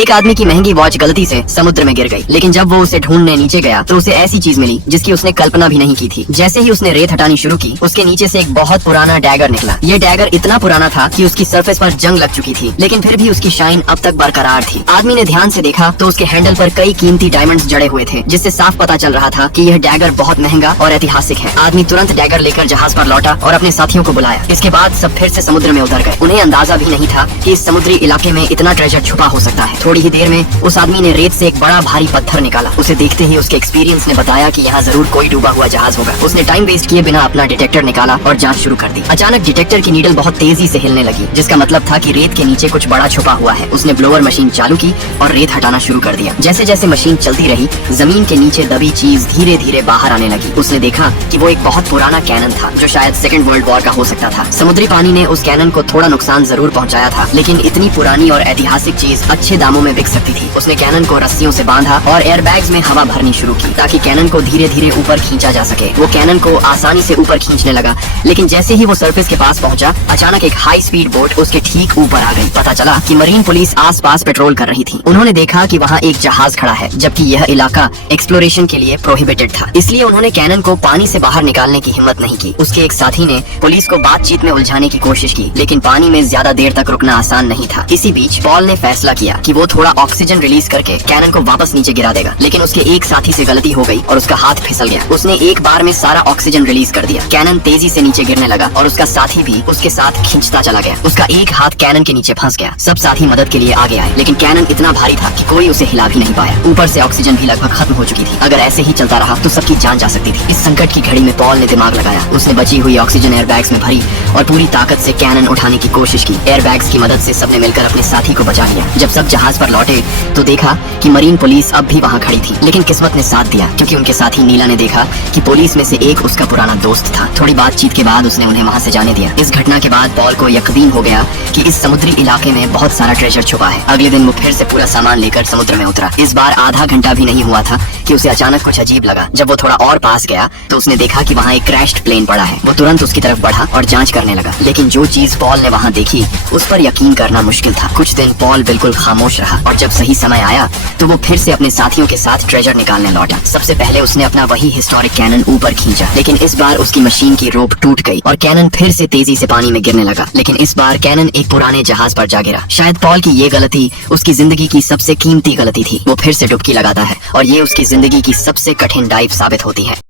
एक आदमी की महंगी वॉच गलती से समुद्र में गिर गई, लेकिन जब वो उसे ढूंढने नीचे गया तो उसे ऐसी चीज मिली जिसकी उसने कल्पना भी नहीं की थी। जैसे ही उसने रेत हटानी शुरू की, उसके नीचे से एक बहुत पुराना डैगर निकला। ये डैगर इतना पुराना था कि उसकी सरफेस पर जंग लग चुकी थी, लेकिन फिर भी उसकी शाइन अब तक बरकरार थी। आदमी ने ध्यान से देखा तो उसके हैंडल पर कई कीमती डायमंड्स जड़े हुए थे, जिससे साफ पता चल रहा था कि यह डैगर बहुत महंगा और ऐतिहासिक है। आदमी तुरंत डैगर लेकर जहाज पर लौटा और अपने साथियों को बुलाया। इसके बाद सब फिर से समुद्र में उतर गए। उन्हें अंदाजा भी नहीं था कि इस समुद्री इलाके में इतना ट्रेजर छुपा हो सकता है। थोड़ी ही देर में उस आदमी ने रेत से एक बड़ा भारी पत्थर निकाला। उसे देखते ही उसके एक्सपीरियंस ने बताया कि यहाँ जरूर कोई डूबा हुआ जहाज होगा। उसने टाइम वेस्ट किए बिना अपना डिटेक्टर निकाला और जांच शुरू कर दी। अचानक डिटेक्टर की नीडल बहुत तेजी से हिलने लगी, जिसका मतलब था कि रेत के नीचे कुछ बड़ा छुपा हुआ है। उसने ब्लोअर मशीन चालू की और रेत हटाना शुरू कर दिया। जैसे जैसे मशीन चलती रही, जमीन के नीचे दबी चीज धीरे धीरे बाहर आने लगी। उसने देखा कि वो एक बहुत पुराना कैनन था, जो शायद सेकेंड वर्ल्ड वॉर का हो सकता था। समुद्री पानी ने उस कैनन को थोड़ा नुकसान जरूर पहुंचाया था, लेकिन इतनी पुरानी और ऐतिहासिक चीज अच्छे दामों में बिक सकती थी। उसने कैनन को रस्सियों से बांधा और एयरबैग्स में हवा भरनी शुरू की, ताकि कैनन को धीरे धीरे ऊपर खींचा जा सके। वो कैनन को आसानी से ऊपर खींचने लगा, लेकिन जैसे ही वो सरफेस के पास पहुंचा, अचानक एक हाई स्पीड बोट उसके ठीक ऊपर आ गई। पता चला कि मरीन पुलिस आसपास पेट्रोल कर रही थी। उन्होंने देखा कि वहाँ एक जहाज खड़ा है, जबकि यह इलाका एक्सप्लोरेशन के लिए प्रोहिबिटेड था। इसलिए उन्होंने कैनन को पानी से बाहर निकालने की हिम्मत नहीं की। उसके एक साथी ने पुलिस को बातचीत में उलझाने की कोशिश की, लेकिन पानी में ज्यादा देर तक रुकना आसान नहीं था। इसी बीच पॉल ने फैसला किया कि वो थोड़ा ऑक्सीजन रिलीज करके कैनन को वापस नीचे गिरा देगा, लेकिन उसके एक साथी से गलती हो गई और उसका हाथ फिसल गया। उसने एक बार में सारा ऑक्सीजन रिलीज कर दिया। कैनन तेजी से नीचे गिरने लगा और उसका साथी भी उसके साथ खींचता चला गया। उसका एक हाथ कैनन के नीचे फंस गया। सब साथी मदद के लिए आगे आए, लेकिन कैनन इतना भारी था कि कोई उसे हिला भी नहीं पाया। ऊपर से ऑक्सीजन भी लगभग खत्म हो चुकी थी। अगर ऐसे ही चलता रहा तो सबकी जान जा सकती थी। इस संकट की घड़ी में पॉल ने दिमाग लगाया। उसने बची हुई ऑक्सीजन एयरबैग्स में भरी और पूरी ताकत से कैनन उठाने की कोशिश की। एयरबैग्स की मदद से सबने मिलकर अपने साथी को बचा लिया। जब सब जहाज पर लौटे तो देखा कि मरीन पुलिस अब भी वहाँ खड़ी थी, लेकिन किस्मत ने साथ दिया, क्योंकि उनके साथी नीला ने देखा कि पुलिस में से एक उसका पुराना दोस्त था। थोड़ी बातचीत के बाद उसने उन्हें वहाँ से जाने दिया। इस घटना के बाद पॉल को यकीन हो गया कि इस समुद्री इलाके में बहुत सारा ट्रेजर छुपा है। अगले दिन वो फिर से पूरा सामान लेकर समुद्र में उतरा। इस बार आधा घंटा भी नहीं हुआ था कि उसे अचानक कुछ अजीब लगा। जब वो थोड़ा और पास गया तो उसने देखा कि वहाँ एक क्रैश्ड प्लेन पड़ा है। वो तुरंत उसकी तरफ बढ़ा और जांच करने लगा, लेकिन जो चीज पॉल ने वहाँ देखी उस पर यकीन करना मुश्किल था। कुछ दिन पॉल बिल्कुल खामोश रहा और जब सही समय आया तो वो फिर से अपने साथियों के साथ ट्रेजर निकालने लौटा। सबसे पहले उसने अपना वही हिस्टोरिक कैनन ऊपर खींचा, लेकिन इस बार उसकी मशीन की रोप टूट गई और कैनन फिर से तेजी से पानी में गिरने लगा। लेकिन इस बार कैनन एक पुराने जहाज पर जा गिरा। शायद पॉल की ये गलती उसकी जिंदगी की सबसे कीमती गलती थी। वो फिर से डुबकी लगाता है और ये उसकी जिंदगी की सबसे कठिन डाइव साबित होती है।